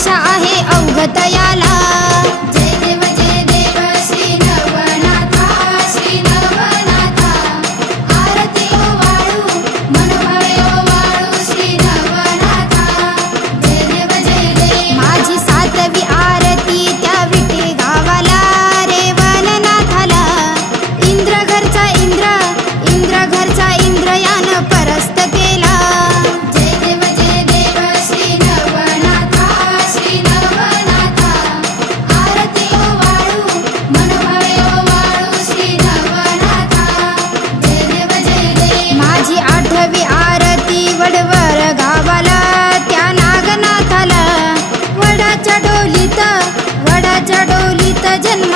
आशा आहे अवघतयाला. जय देव श्री नवनाथा श्री नवनाथा. आरती ओवाळू मनोभावे ओवाळू श्री नवनाथा. जय देव माझी 7वी आरती त्या विटे गावाला रे वननाथाला. इंद्र घरचा इंद्र इंद्रयान परस्त केला. जय देव श्री नवनाथा श्री नवनाथा. आरती ओवाळू मनोभावे ओवाळू श्री नवनाथा. जय देव माझी 8वी आरती वडवर गावाला त्या नागनाथाला. वडाच्या डोलीत जन्म